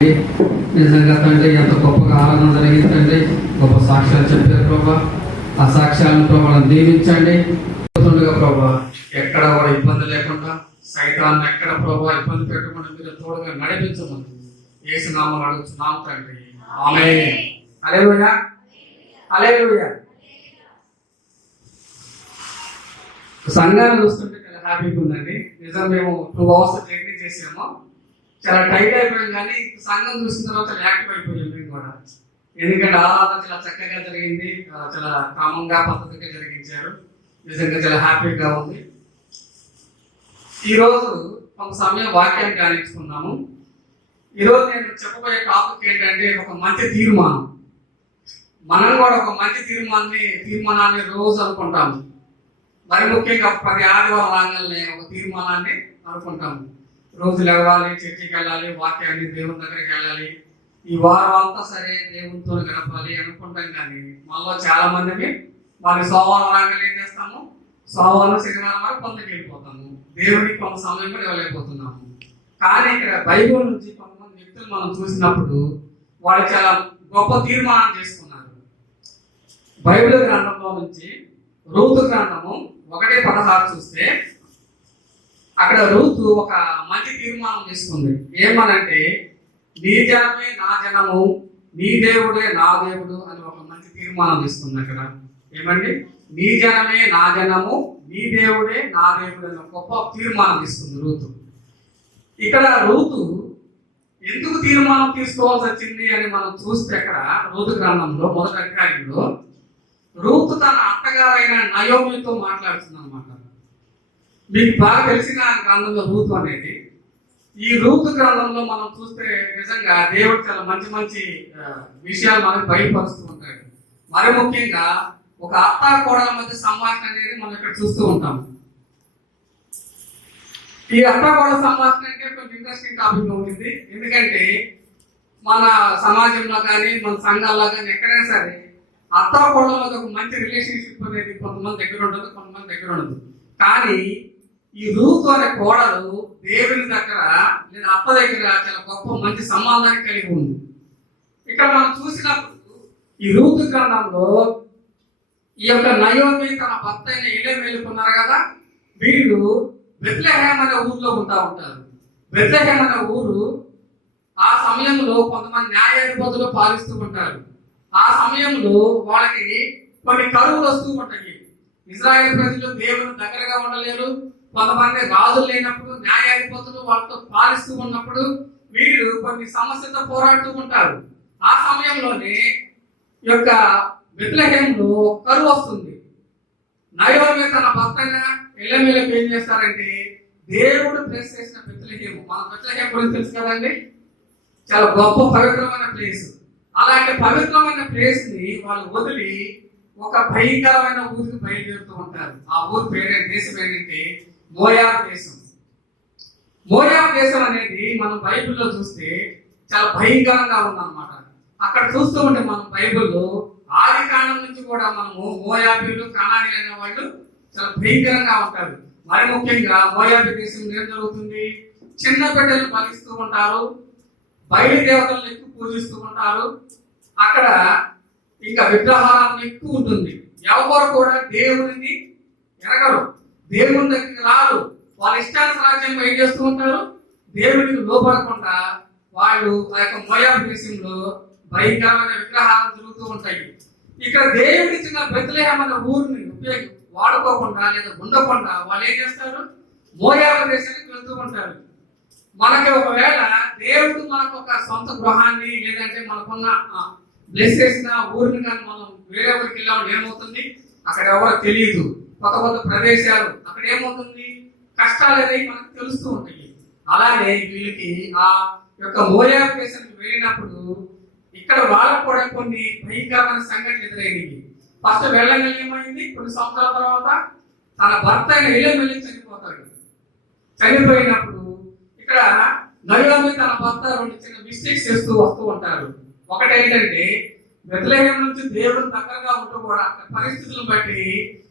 నిజంగా తండ్రి ఎంత గొప్పగా ఆరాధన జరిగిందండి. గొప్ప సాక్ష్యాలు చెప్పారు ప్రభా. ఆ సాక్ష్యాలను ప్రభావం దీవించండి. ప్రభా ఎక్కడ కూడా ఇబ్బంది లేకుండా సైతాన్ని ఎక్కడ ప్రభావ ఇబ్బంది పెట్టకుండా మీరు తోడుగా నడిపించమని యేసు నామములో అడుగుతున్నాం తండ్రి. ఆమేన్. హల్లెలూయా, హల్లెలూయా. సంఘాన్ని చూస్తుంటే చాలా హ్యాపీగా ఉందండి. నిజం మేము 2 hours జర్నీ చేసాము. చాలా టైట్ అయిపోయాం, కానీ సంఘం చూసిన తర్వాత యాక్టివ్ అయిపోయాం మేము కూడా. ఎందుకంటే ఆరాధన చాలా చక్కగా జరిగింది, చాలా క్రమంగా పద్ధతిగా జరిగించారు. నిజంగా చాలా హ్యాపీగా ఉంది. ఈరోజు కొంత సమయం వాక్యాన్ని ధ్యానించుకున్నాము. ఈరోజు నేను చెప్పబోయే టాపిక్ ఏంటంటే ఒక మంచి తీర్మానం. మనం కూడా ఒక మంచి తీర్మానాన్ని రోజు అనుకుంటాము. మరి ముఖ్యంగా 10 ఆదివారం రాగానే ఒక తీర్మానాన్ని అనుకుంటాము. రోజు లేవాలి, చర్చికి వెళ్ళాలి, వాక్యాన్ని దేవుని దగ్గరికి వెళ్ళాలి, ఈ వారం అంతా సరే దేవునితో గడపాలి అనుకుంటాం. కానీ మనలో చాలా మందిని మళ్ళీ సోమవారం రాగానే ఏం చేస్తాము, సోమవారం శనివారం వరకు పనులకు వెళ్ళిపోతాము, దేవునికి కొంత సమయం కూడా ఇవ్వలేకపోతున్నాము. కానీ ఇక్కడ బైబిల్ నుంచి కొంతమంది వ్యక్తులు మనం చూసినప్పుడు వాళ్ళు చాలా గొప్ప తీర్మానం చేసుకున్నారు. బైబిల్ గ్రంథంలో నుంచి రూతు గ్రంథము 1:16 చూస్తే అక్కడ రూతు ఒక మంచి తీర్మానం చేసుకుంది. ఏమనంటే, నీ జనమే నా జనము, నీ దేవుడే నా దేవుడు అని ఒక మంచి తీర్మానం చేసుకుంది. అక్కడ ఏమండి, నీ జనమే నా జనము, నీ దేవుడే నా దేవుడు అని ఒక గొప్ప తీర్మానం తీసుకుంది రూతు. ఇక్కడ రూతు ఎందుకు తీర్మానం తీసుకోవాల్సి వచ్చింది అని మనం చూస్తే, అక్కడ రూతు గ్రంథంలో 1వ అధ్యాయంలో రూతు తన అత్తగారైన నయోమితో మాట్లాడుతుంది అన్నమాట. మీకు బాగా తెలిసిన గ్రంథంలో రూతు అనేది. ఈ రూతు గ్రంథంలో మనం చూస్తే నిజంగా దేవుడు చాలా మంచి మంచి విషయాలు మనకు బయలుపరుస్తూ ఉంటాడు. మరి ముఖ్యంగా ఒక అత్త కోడల మధ్య సంభాషణ అనేది మనం ఇక్కడ చూస్తూ ఉంటాం. ఈ అత్త కోడల సంభాషణ అంటే కొంచెం ఇంట్రెస్టింగ్ టాపిక్ ఉంటుంది. ఎందుకంటే మన సమాజంలో కానీ మన సంఘాల్లో కానీ ఎక్కడైనా సరే అత్త కోడల మధ్య ఒక మంచి రిలేషన్షిప్ అనేది కొంతమంది దగ్గర ఉండదు, కొంతమంది దగ్గర ఉండదు. కానీ ఈ రూతు అనే కోడలు దేవుని దగ్గర లేదా అత్త దగ్గర చాలా గొప్ప మంచి సంబంధాన్ని కలిగి ఉంది. ఇక్కడ మనం చూసినప్పుడు ఈ రూతు గ్రంథంలో ఈ యొక్క నయోమి తన భర్త అయిన ఎలీమెలెకు ఉన్నారు కదా, వీళ్ళు బెత్లెహేమ్ అనే ఊర్లో ఉంటారు. బెత్లెహేమ్ అనే ఊరు ఆ సమయంలో కొంతమంది న్యాయాధిపతులు పాలిస్తూ ఉంటారు. ఆ సమయంలో వాళ్ళకి కొన్ని కరువులు వస్తూ ఉంటాయి. ఇజ్రాయేల్ ప్రజలు దేవుని దగ్గరగా ఉండలేరు. కొంతమంది రాజులు లేనప్పుడు న్యాయాధిపతులు వాళ్ళతో పాలిస్తూ ఉన్నప్పుడు వీళ్ళు కొన్ని సమస్యలతో పోరాడుతూ ఉంటారు. ఆ సమయంలోనే ఈ యొక్క బెత్లెహేములో కరువు వస్తుంది. నయోమి తన భర్తగా ఎలీమెలెకు ఏం చేస్తారంటే, దేవుడు ప్లేస్ చేసిన బెత్లెహేము, మన బెత్లెహేము గురించి తెలుసు కదండి, చాలా గొప్ప పవిత్రమైన ప్లేస్. అలాంటి పవిత్రమైన ప్లేస్ ని వాళ్ళు వదిలి ఒక భయంకరమైన ఊరికి బయలుదేరుతూ ఉంటారు. ఆ ఊరి పేరే దేశం ఏంటంటే మోయాబు దేశం. మోయాబు దేశం అనేది మనం బైబిల్లో చూస్తే చాలా భయంకరంగా ఉందన్నమాట. అక్కడ చూస్తూ ఉంటే మనం బైబిల్లో ఆది కాండం నుంచి కూడా మనము మోయాబీలు, కనానీయులు అనే వాళ్ళు చాలా భయంకరంగా ఉంటారు. మరి ముఖ్యంగా మోయాబు దేశంలో ఏం జరుగుతుంది, చిన్న బిడ్డలు బలిస్తూ ఉంటారు, బయలు దేవతలను ఎక్కువ పూజిస్తూ ఉంటారు. అక్కడ ఇంకా విగ్రహాలను ఎక్కువ ఉంటుంది. ఎవరు కూడా దేవుడిని ఎరగరు, దేవుని దగ్గరికి రారు. వాళ్ళ ఇష్టానుసారంగా ఏం చేస్తూ ఉంటారు, దేవునికి లోపడకుండా వాళ్ళు ఆ యొక్క మోయాబు దేశంలో భయంకరమైన విగ్రహాలు తిరుగుతూ ఉంటాయి. ఇక్కడ దేవుడి ఇచ్చిన బెత్లెహేమ్ అనే ఊరిని వాడుకోకుండా లేదా ఉండకుండా వాళ్ళు ఏం చేస్తారు, మోయాబు దేశానికి వెళ్తూ ఉంటారు. మనకి ఒకవేళ దేవుడు మనకు ఒక సొంత గృహాన్ని లేదంటే మనకున్న బ్లెస్ చేసిన ఊరిని కానీ మనం వేరే ఊరికి వెళ్ళామని ఏమవుతుంది, అక్కడ ఎవరో తెలియదు, కొత్త కొత్త ప్రదేశాలు, అక్కడ ఏమవుతుంది, కష్టాలు అనేవి మనకు తెలుస్తూ ఉంటాయి. అలానే వీళ్ళకి ఆ యొక్క మోయాబు దేశానికి వెళ్ళినప్పుడు ఇక్కడ వాళ్ళకు కూడా కొన్ని భయంకరమైన సంఘటనలు ఎదురైనవి. ఫస్ట్ వెళ్ళగానే ఏమైంది, కొన్ని సంవత్సరాల తర్వాత తన భర్త అయిన ఎలీమెలెకు చనిపోతాడు. చనిపోయినప్పుడు ఇక్కడ నయోమి తన భర్త 2 చిన్న మిస్టేక్స్ చేస్తూ వస్తూ ఉంటారు. ఒకటి ఏంటంటే, బెత్లెహేమ్ నుంచి దేవుని దగ్గరగా ఉంటూ కూడా పరిస్థితులను బట్టి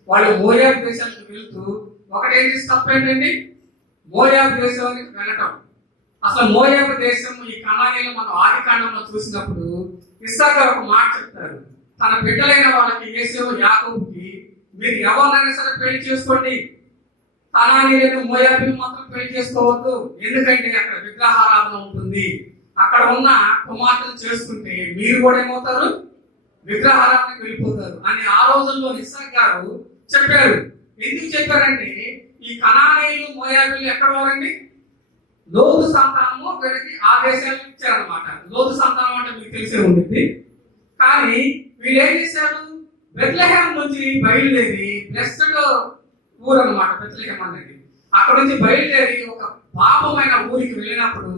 వాళ్ళు మోయాబు దేశానికి వెళ్తూ ఒకటి ఏం చేసి తప్ప ఏంటండి, మోయాబు దేశానికి వెళ్ళటం. అసలు మోయాబు దేశం ఈ కనానీయులు మనం ఆది కాండంలో చూసినప్పుడు ఇస్సాకు ఒక మాట చెప్తారు. తన బిడ్డలైన వాళ్ళకి యేసేపు యాకోబుకి, మీరు ఎవరినైనా సరే పెళ్లి చేసుకోండి, కనానీయులను మోయాబులను మాత్రం పెళ్లి చేసుకోవద్దు, ఎందుకంటే అక్కడ విగ్రహారాధన ఉంటుంది, అక్కడ ఉన్న కుమార్తెలు చేసుకుంటే మీరు కూడా ఏమవుతారు, విగ్రహారాధనకు వెళ్ళిపోతారు అని ఆ రోజుల్లో ఇస్సాకు గారు చెప్పారు. ఎందుకు చెప్పారంటే ఈ కనానీయులు మోయాబీలు ఎక్కడ వారండి, లోతు సంతానము వీళ్ళకి ఆ దేశాలు ఇచ్చారనమాట. లోతు సంతానం అంటే మీకు తెలిసే ఉంటుంది. కానీ వీళ్ళు ఏం చేశారు, బెత్లెహేం నుంచి బయలుదేరి బ్లెస్డ్ ఊరు అనమాట బెత్లెహేం అనేది. అక్కడ నుంచి బయలుదేరి ఒక పాపమైన ఊరికి వెళ్ళినప్పుడు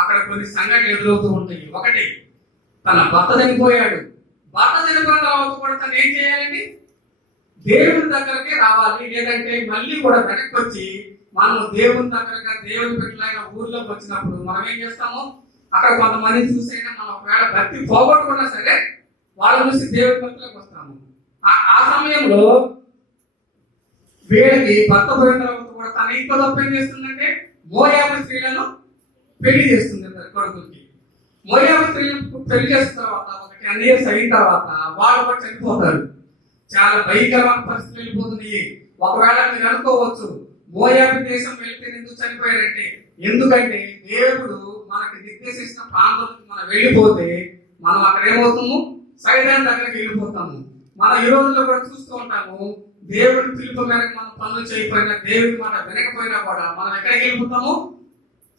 అక్కడ కొన్ని సంఘటనలు ఎదురవుతూ ఉంటాయి. ఒకటి, తన భర్త చనిపోయాడు. భర్త చనిపోయిన తర్వాత కూడా తను ఏం చేయాలండి, దేవుని దగ్గరకే రావాలి, లేదంటే మళ్ళీ కూడా వెనక్కి వచ్చి మనం దేవుని దగ్గరగా దేవుని పెట్టలైన ఊర్లోకి వచ్చినప్పుడు మనం ఏం చేస్తాము, అక్కడ కొంతమందిని చూసైనా మనం ఒకవేళ భక్తి పోగొట్టుకున్నా సరే వాళ్ళ చూసి దేవుని భక్తిలోకి వస్తాము. ఆ సమయంలో వీళ్ళకి భర్త పోయిన తర్వాత కూడా తన ఇంకో తప్పు ఏం చేస్తుందంటే మోయాబు స్త్రీలను పెళ్లి చేస్తుంది కొడుకులకి. మోయాబు స్త్రీలను పెళ్లి చేసిన తర్వాత ఒక 10 years అయిన తర్వాత వాళ్ళు కూడా చనిపోతారు. చాలా భయంకరమైన పరిస్థితులు వెళ్ళిపోతున్నాయి. ఒకవేళ మీరు అనుకోవచ్చు, మోయాబు దేశం వెళ్తే ఎందుకు చనిపోయారంటే, ఎందుకంటే దేవుడు మనకి నిర్దేశించిన ప్రాంతానికి మనం వెళ్ళిపోతే మనం అక్కడ ఏమవుతాము, సైతాను దగ్గరికి వెళ్ళిపోతాము. మనం ఈ రోజుల్లో కూడా చూస్తూ ఉంటాము, దేవుడి పిలుపు మేరకు మనం పనులు చేయకపోయినా, దేవుడి మాట వినకపోయినా కూడా మనం ఎక్కడికి వెళ్ళిపోతాము,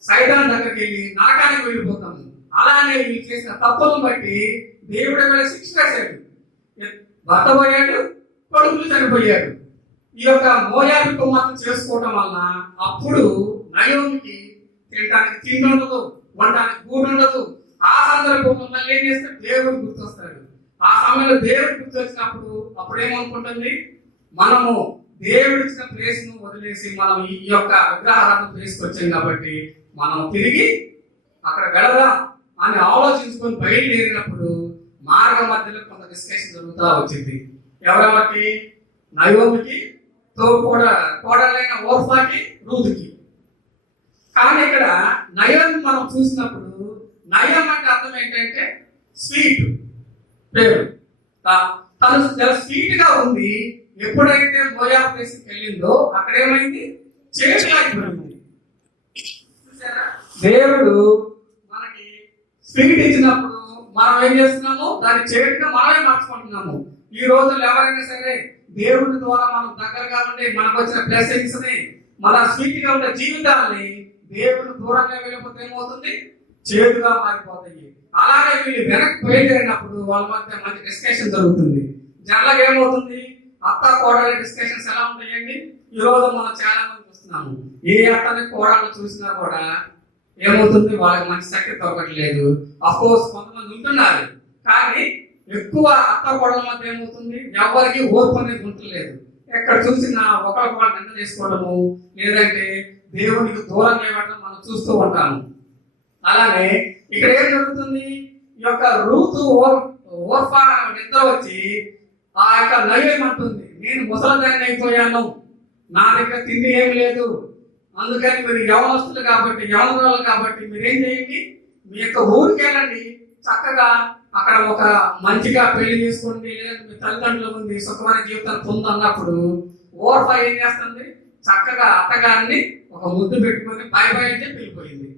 సైతాను దగ్గరికి వెళ్ళి నరకానికి వెళ్ళిపోతాము. అలానే వీళ్ళు చేసిన తప్పులను బట్టి దేవుడు ఏమైనా శిక్ష వేశాడు. భర్త పోయాడు, కొడుకులు చనిపోయాడు. ఈ యొక్క మోయాబు కుమార్తెను చేసుకోవటం వలన అప్పుడు నయోమికి తినడానికి తిండి ఉండదు, వండడానికి గూడు ఉండదు. ఆ సందర్భంలో మళ్ళీ ఏం చేస్తే దేవుడు గుర్తొస్తాడు. ఆ సమయంలో దేవుడు గుర్తొచ్చినప్పుడు అప్పుడు ఏమనుకుంటుంది, మనము దేవుడు ఇచ్చిన ప్లేస్ ను వదిలేసి మనం ఈ యొక్క విగ్రహారాధన ప్లేస్కి వచ్చాం కాబట్టి మనం తిరిగి అక్కడ వెళదాం అని ఆలోచించుకొని బయలుదేరినప్పుడు మార్గ మధ్యలో కొంత డిస్కషన్ జరుగుతూ వచ్చింది. ఎవరెవరికి, నయోమికి, కోడలైన ఓర్ఫాకి, రూతుకి. కానీ ఇక్కడ నయోమి మనం చూసినప్పుడు నయం అంటే అర్థం ఏంటంటే స్వీట్ పేరు. తను చాలా స్వీట్ గా ఉంది. ఎప్పుడైతే మోయాబు దేశంకి వెళ్ళిందో అక్కడ ఏమైంది, చేతులు అయిపోయింది. చూసారా, దేవుడు మనకి స్వీట్ ఇచ్చినప్పుడు మనం ఏం చేస్తున్నాము, దాన్ని చేతిగా మనమే మార్చుకుంటున్నాము. ఈ రోజుల్లో ఎవరైనా సరే దేవుడి ద్వారా మనం దగ్గరగా ఉండి మనకు వచ్చిన బ్లెస్సింగ్స్ ని, మన స్వీట్ గా ఉండే జీవితాన్ని దేవుడు దూరంగా వెళ్ళిపోతే ఏమవుతుంది, చేతుగా మారిపోతాయి. అలాగే వీళ్ళు వెనక్కి బయలుదేరినప్పుడు వాళ్ళ మధ్య మంచి డిస్కషన్ జరుగుతుంది. జనరల్గా ఏమవుతుంది, అత్త కోడల డిస్కషన్స్ ఎలా ఉంటాయండి, ఈ రోజు మనం చాలా మంది చూస్తున్నాము. ఏ అత్తని కోడలు చూసినా కూడా ఏమవుతుంది, వాళ్ళకి మంచి శక్తి దొరకట్లేదు. అఫ్కోర్స్ కొంతమంది ఉంటున్నారు, కానీ ఎక్కువ అత్త కోడల మధ్య ఏమవుతుంది, ఎవరికి ఓర్పు అనేది ఉండలేదు. ఎక్కడ చూసినా ఒకరికొకరు నింద చేసుకోవడము, లేదంటే దేవునికి దూరం చేయడం మనం చూస్తూ ఉంటాము. అలానే ఇక్కడ ఏం జరుగుతుంది, ఈ యొక్క రూతు ఓర్ఫా నిద్ర వచ్చి ఆ యొక్క నయ్యమంటుంది, నేను ముసలిదాన్ని అయిపోయాను, నా దగ్గర తిండి ఏం లేదు, అందుకని మీరు యవనస్తులు కాబట్టి, యవనరాలు కాబట్టి మీరేం చేయండి, మీ యొక్క ఊరికి వెళ్ళండి, చక్కగా అక్కడ ఒక మంచిగా పెళ్లి చేసుకోండి, లేదంటే మీ తల్లిదండ్రుల ముందు సుఖమైన జీవితాన్ని పొందన్నప్పుడు ఓర్ఫా ఏం చేస్తుంది, చక్కగా అత్తగారిని ఒక ముద్దు పెట్టుకొని బై బై అని చెప్పి వెళ్ళిపోయింది.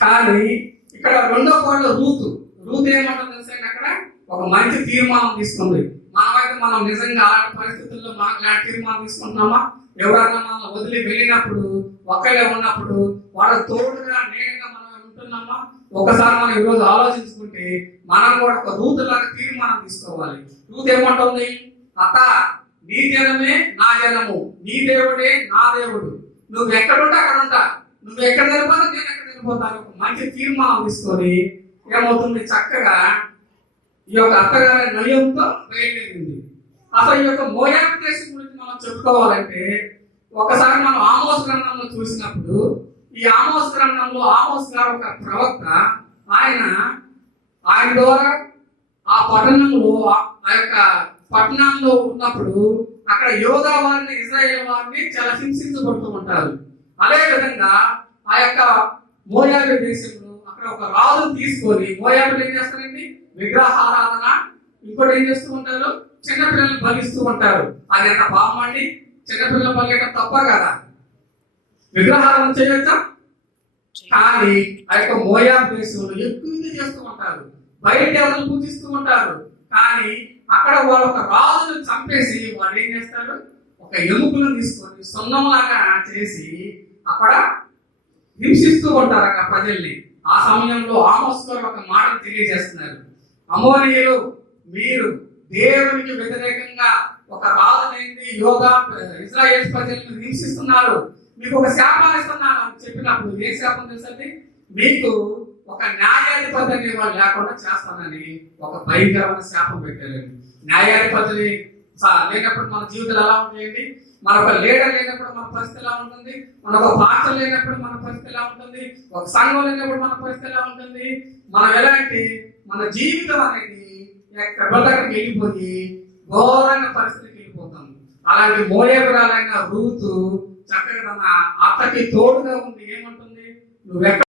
కానీ ఇక్కడ రెండో కోడలు రూతు ఏమంటుంది తెలుసా, అక్కడ ఒక మంచి తీర్మానం తీసుకుంది. మనమైతే మనం నిజంగా అలాంటి పరిస్థితుల్లో మనం ఇలాంటి తీర్మానం తీసుకుంటున్నామా, ఎవరన్నా మనం వదిలి వెళ్ళినప్పుడు ఒక్కలే ఉన్నప్పుడు వాళ్ళ తోడుగా నేరుగా మనం ఉంటున్నామా, ఒకసారి మనం ఈరోజు ఆలోచించుకుంటే మనం కూడా ఒక రూతులాగా తీర్మానం తీసుకోవాలి. రూతు ఏమంటుంది, అత్త నీ జనమే నా జనము, నీ దేవుడే నా దేవుడు, నువ్వు ఎక్కడుంటే అక్కడ ఉంటా, నువ్వు ఎక్కడ వెళ్ళిపోతా నేను ఎక్కడ వెళ్ళిపోతాను, మంచి తీర్మానం తీసుకొని ఏమవుతుంది, చక్కగా ఈ యొక్క అత్తగారి నయంతో బయలుదేరింది. అసలు ఈ యొక్క మోయాబు దేశం గురించి మనం చెప్పుకోవాలంటే ఒకసారి మనం ఆమోస్ గ్రంథంలో చూసినప్పుడు, ఈ ఆమోస్ గ్రంథంలో ఆమోస్ గారు ఒక ప్రవక్త, ఆయన ద్వారా ఆ పట్టణంలో ఆ యొక్క పట్టణంలో ఉన్నప్పుడు అక్కడ యోధా వారిని, ఇజ్రాయేల్ వారిని చాలా హింసించబడుతూ ఉంటారు. అదే విధంగా ఆ యొక్క మోయాబు దేశంలో అక్కడ ఒక రాజును తీసుకొని మోయాబులు ఏం చేస్తారండి? విగ్రహారాధన. ఇంకోటి ఏం చేస్తూ ఉంటారు? చిన్నపిల్లల్ని బలిస్తూ ఉంటారు. అది ఎంత పాపం అండి? చిన్నపిల్లలు బలియడం తప్ప కదా? విగ్రహారాధన చేయొచ్చా? కానీ ఆ యొక్క మోయాబు దేశంలో ఎక్కువ చేస్తూ ఉంటారు. బయట దేవులను పూజిస్తూ ఉంటారు. కానీ అక్కడ వాళ్ళు ఒక రాజును చంపేసి వాళ్ళు ఏం చేస్తారు? ఒక ఎముకను తీసుకొని సున్నంలాగా చేసి అక్కడ హింసిస్తూ ఉంటారు అక్కడ ప్రజల్ని. ఆ సమయంలో ఆమోస్ గారు ఒక మాటను తెలియజేస్తున్నారు. అమోరీయులు, మీరు దేవునికి వ్యతిరేకంగా ఒక రాజునైంది యోగా ఇజ్రాయేల్ ప్రజలను హింసిస్తున్నారు, మీకు ఒక శాపాన్ని ఇస్తున్నాను అని చెప్పినప్పుడు ఏ శాపం తెలుసండి? మీకు ఒక న్యాయాధిపతి అనే వాళ్ళు లేకుండా చేస్తానని ఒక భయంకరమైన శాపం పెట్టారండి. న్యాయాధిపతి లేనప్పుడు మన జీవితాలు ఎలా ఉంటాయండి? మన ఒక లీడర్ లేనప్పుడు మన పరిస్థితి ఎలా ఉంటుంది? మన ఒక పాస్టర్ లేనప్పుడు మన పరిస్థితి ఎలా ఉంటుంది? ఒక సంఘం లేనప్పుడు మన పరిస్థితి ఎలా ఉంటుంది? మనం ఎలాంటి మన జీవితం అనేది దగ్గరికి వెళ్ళిపోయి ఘోరమైన పరిస్థితికి వెళ్ళిపోతాం. అలాంటి మోయాబురాలైన రూతు చక్కగా తన అత్తకి తోడుగా ఉంది. ఏమంటుంది? నువ్వు